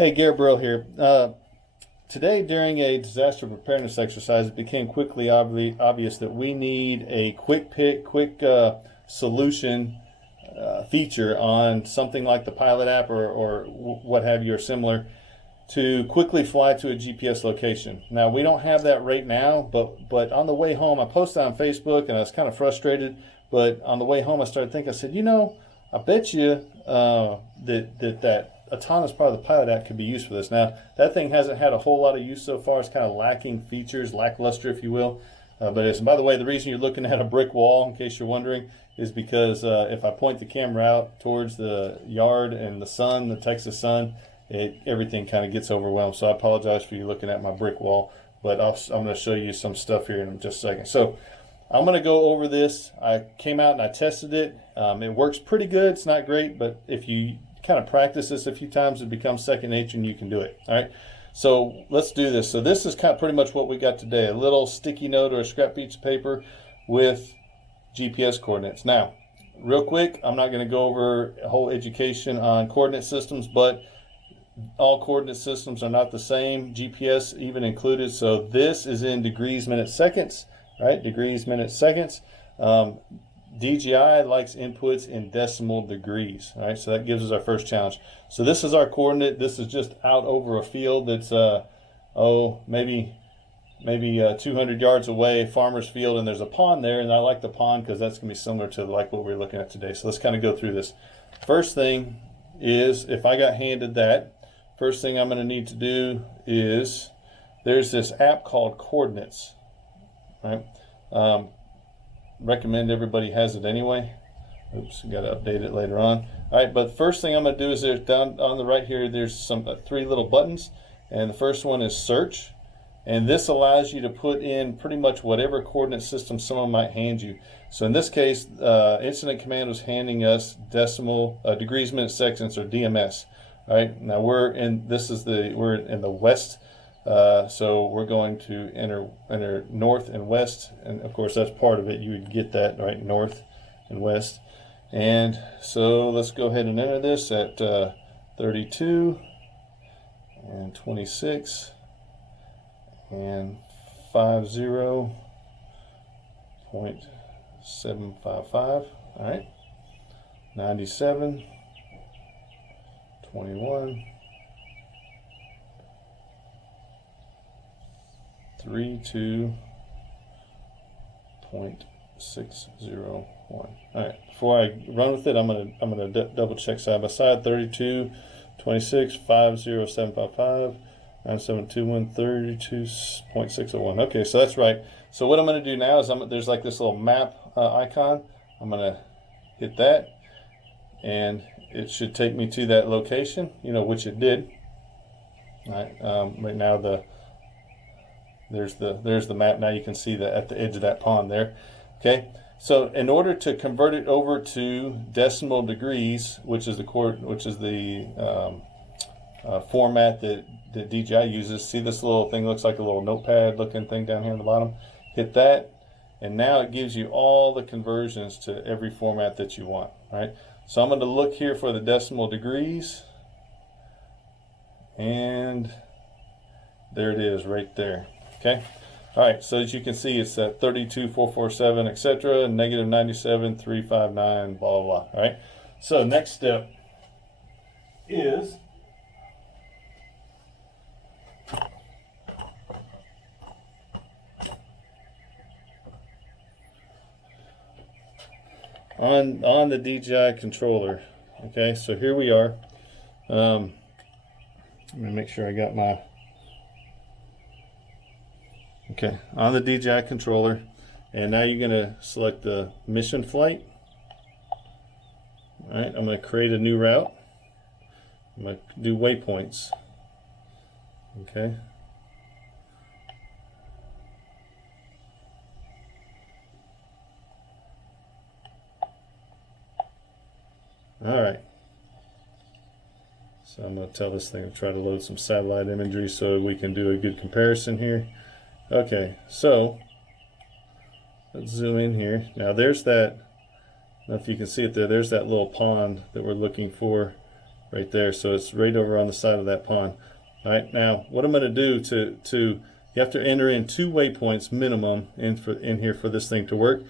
Hey, Garrett Burrell here. Today, during a disaster preparedness exercise, it became quickly obvious that we need a quick solution feature on something like the Pilot app or what have you or similar to quickly fly to a GPS location. Now, we don't have that right now, but on the way home, I posted on Facebook and I was kind of frustrated. But on the way home, I started thinking, I said, I bet you that autonomous part of the Pilot app could be used for this. Now, that thing hasn't had a whole lot of use so far. It's kind of lacking features, lackluster, if you will. By the way, the reason you're looking at a brick wall, in case you're wondering, is because if I point the camera out towards the yard and the sun, the Texas sun, everything kind of gets overwhelmed. So I apologize for you looking at my brick wall, but I'm going to show you some stuff here in just a second. So I'm going to go over this. I came out and I tested it. It works pretty good. It's not great, but if you kind of practice this a few times, it becomes second nature and you can do it. All right, so let's do this. So this is kind of pretty much what we got today, a little sticky note or a scrap piece of paper with GPS coordinates. Now, real quick, I'm not going to go over a whole education on coordinate systems, but all coordinate systems are not the same, GPS even included. So this is in degrees, minutes, seconds, right? Degrees, minutes, seconds. DJI likes inputs in decimal degrees. All right, so that gives us our first challenge. So this is our coordinate. This is just out over a field that's maybe 200 yards away, farmer's field, and there's a pond there, and I like the pond because that's gonna be similar to like what we're looking at today. So let's kind of go through this. First thing is, if I got handed that, first thing I'm gonna need to do is, there's this app called Coordinates, right? Recommend everybody has it anyway. Oops, got to update it later on. All right, but first thing I'm going to do is, there's down on the right here, there's some three little buttons, and the first one is search, and this allows you to put in pretty much whatever coordinate system someone might hand you. So in this case, Incident Command was handing us decimal degrees, minutes, seconds, or DMS. All right, now we're in the west. So we're going to enter north and west, and of course that's part of it. You would get that right, north and west. And so let's go ahead and enter this at 32 and 26 and 50.755. All right, 97, 21. 32.601. All right, before I run with it, I'm gonna double check side by side. 32, 26, 50755, 9721, 32.601. Okay, so that's right. So what I'm gonna do now is there's like this little map icon. I'm gonna hit that, and it should take me to that location, which it did. All right, right now there's the map. Now you can see that at the edge of that pond there. Okay, so in order to convert it over to decimal degrees, which is the format that DJI uses. See, this little thing looks like a little notepad looking thing down here on the bottom. Hit that, and now it gives you all the conversions to every format that you want. All right, so I'm going to look here for the decimal degrees, and there it is right there. Okay, all right, so as you can see, it's at 32,447, etc., negative 97,359, blah, blah, blah. All right, so next step is on the DJI controller. Okay, so here we are. Let me make sure I got my... Okay, on the DJI controller, and now you're going to select the mission flight. All right, I'm going to create a new route. I'm going to do waypoints. Okay. All right. So I'm going to tell this thing to try to load some satellite imagery so we can do a good comparison here. Okay, so let's zoom in here. Now there's that, I don't know if you can see it there, there's that little pond that we're looking for right there. So it's right over on the side of that pond. All right, now what I'm going to do you have to enter in 2 waypoints minimum in here for this thing to work.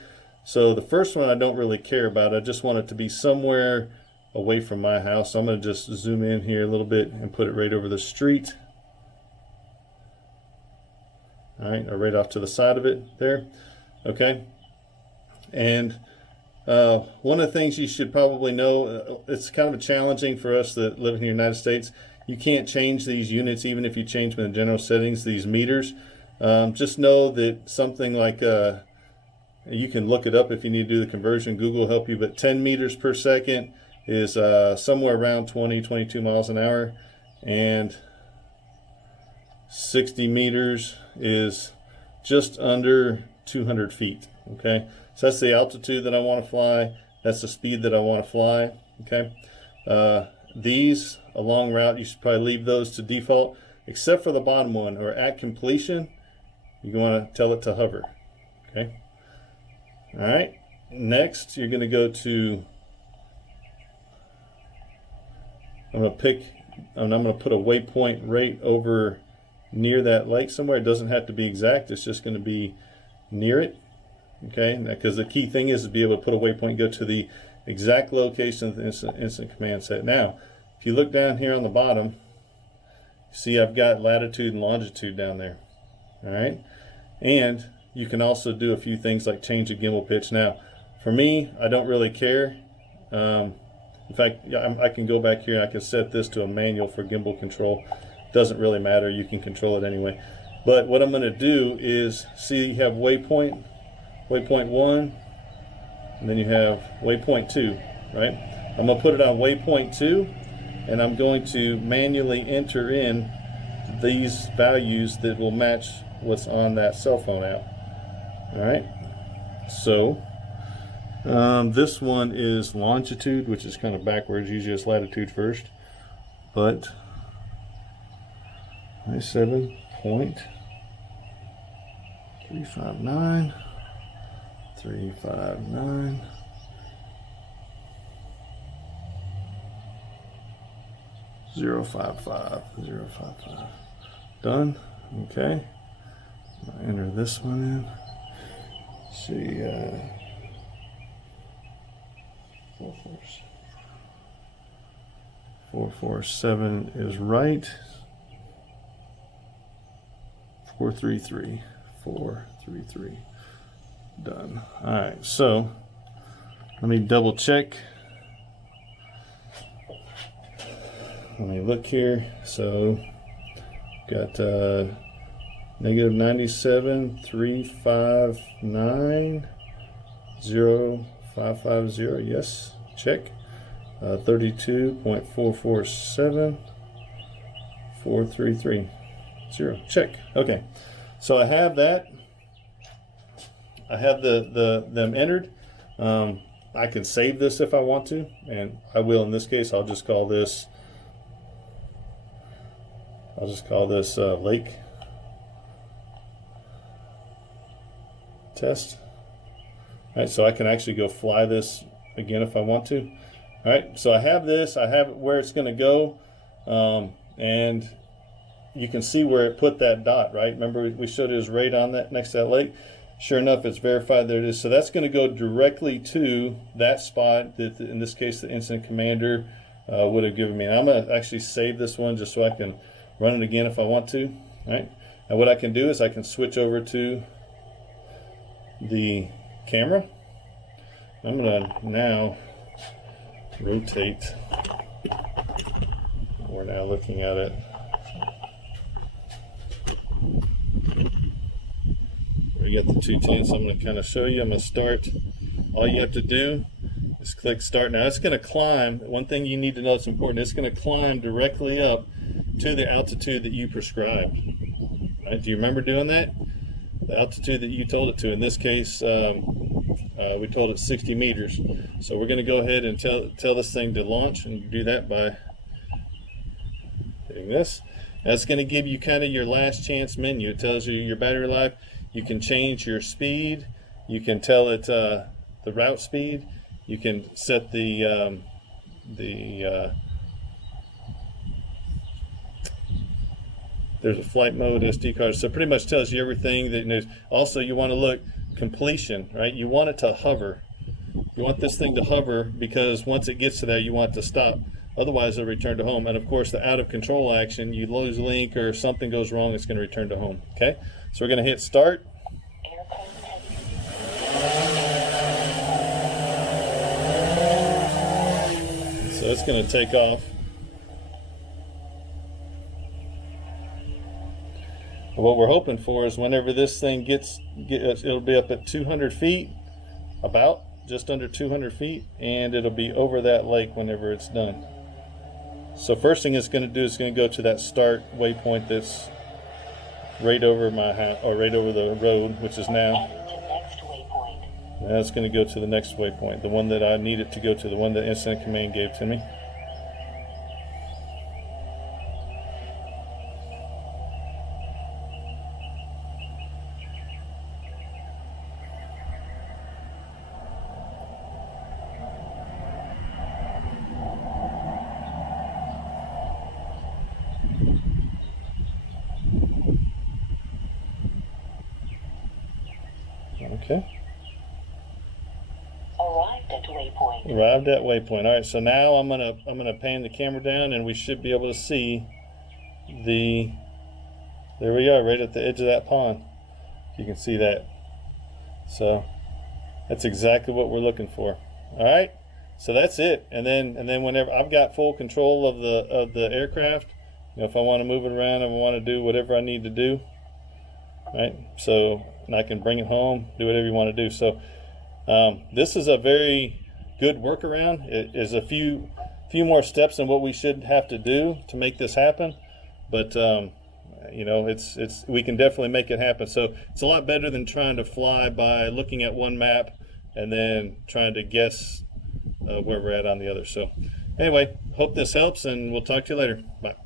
So the first one I don't really care about. I just want it to be somewhere away from my house. So I'm going to just zoom in here a little bit and put it right over the street. All right, or right off to the side of it there. Okay. And one of the things you should probably know, it's kind of challenging for us that live in the United States. You can't change these units even if you change them in the general settings, these meters. Just know that something like, you can look it up if you need to do the conversion. Google will help you, but 10 meters per second is somewhere around 22 miles an hour. And 60 meters is just under 200 feet, okay? So that's the altitude that I want to fly. That's the speed that I want to fly, okay? These, a long route, you should probably leave those to default, except for the bottom one, or at completion, you want to tell it to hover, okay? All right, next you're going to go to, I'm going to put a waypoint right over near that lake somewhere. It doesn't have to be exact, it's just going to be near it, okay? Because the key thing is to be able to put a waypoint, go to the exact location of the instant command set. Now, if you look down here on the bottom, see I've got latitude and longitude down there, all right? And you can also do a few things like change the gimbal pitch. Now, for me, I don't really care. In fact, I can go back here and I can set this to a manual for gimbal control. Doesn't really matter, you can control it anyway. But what I'm going to do is, see you have waypoint 1, and then you have waypoint 2, right? I'm going to put it on waypoint 2, and I'm going to manually enter in these values that will match what's on that cell phone app. All right, so this one is longitude, which is kind of backwards. Usually it's latitude first, but 27.359 359 055 055. Done. Okay. I'll enter this one in. See, 447 is right. 433. Done. All right, so let me double check. Let me look here. So got negative 97 359 0550. Yes, check. 32.447 433 0. Check. Okay, so I have that. I have them entered. I can save this if I want to, and I will in this case. I'll just call this lake test. All right, so I can actually go fly this again if I want to. All right, so I have this. I have it where it's going to go, and you can see where it put that dot. Right? Remember we showed it was right on that next to that lake. Sure enough, it's verified that it is. So that's going to go directly to that spot that, in this case, the incident commander would have given me. And I'm going to actually save this one just so I can run it again if I want to. All right. And what I can do is I can switch over to the camera. I'm going to now rotate. We're now looking at it. We got the 210, so I'm going to kind of show you. I'm going to start. All you have to do is click start. Now it's going to climb. One thing you need to know that's important, it's going to climb directly up to the altitude that you prescribed. Right? Do you remember doing that? The altitude that you told it to. In this case, we told it 60 meters. So we're going to go ahead and tell this thing to launch, and you do that by hitting this. That's going to give you kind of your last chance menu. It tells you your battery life. You can change your speed. You can tell it the route speed. You can set the There's a flight mode, SD card. So it pretty much tells you everything that it knows. Also, you want to look completion, right? You want it to hover. You want this thing to hover because once it gets to that, you want it to stop. Otherwise, it'll return to home. And of course, the out of control action, you lose link or something goes wrong, it's going to return to home. Okay, so we're going to hit start. So it's going to take off. What we're hoping for is whenever this thing it'll be up at 200 feet, about just under 200 feet, and it'll be over that lake whenever it's done. So first thing it's going to do is going to go to that start waypoint that's right over my house, or right over the road, which is now. Now it's going to go to the next waypoint, the one that I need it to go to, the one that Incident Command gave to me. Okay. Arrived at waypoint. All right, so now I'm gonna pan the camera down, and we should be able to see the. There we are, right at the edge of that pond. You can see that. So that's exactly what we're looking for. All right, so that's it. And then whenever I've got full control of the aircraft, you know, if I want to move it around, if I want to do whatever I need to do, right? So and I can bring it home, do whatever you want to do. So this is a very good workaround. It is a few more steps than what we should have to do to make this happen, but you know, we can definitely make it happen. So it's a lot better than trying to fly by looking at one map and then trying to guess where we're at on the other. So anyway, hope this helps, and we'll talk to you later. Bye.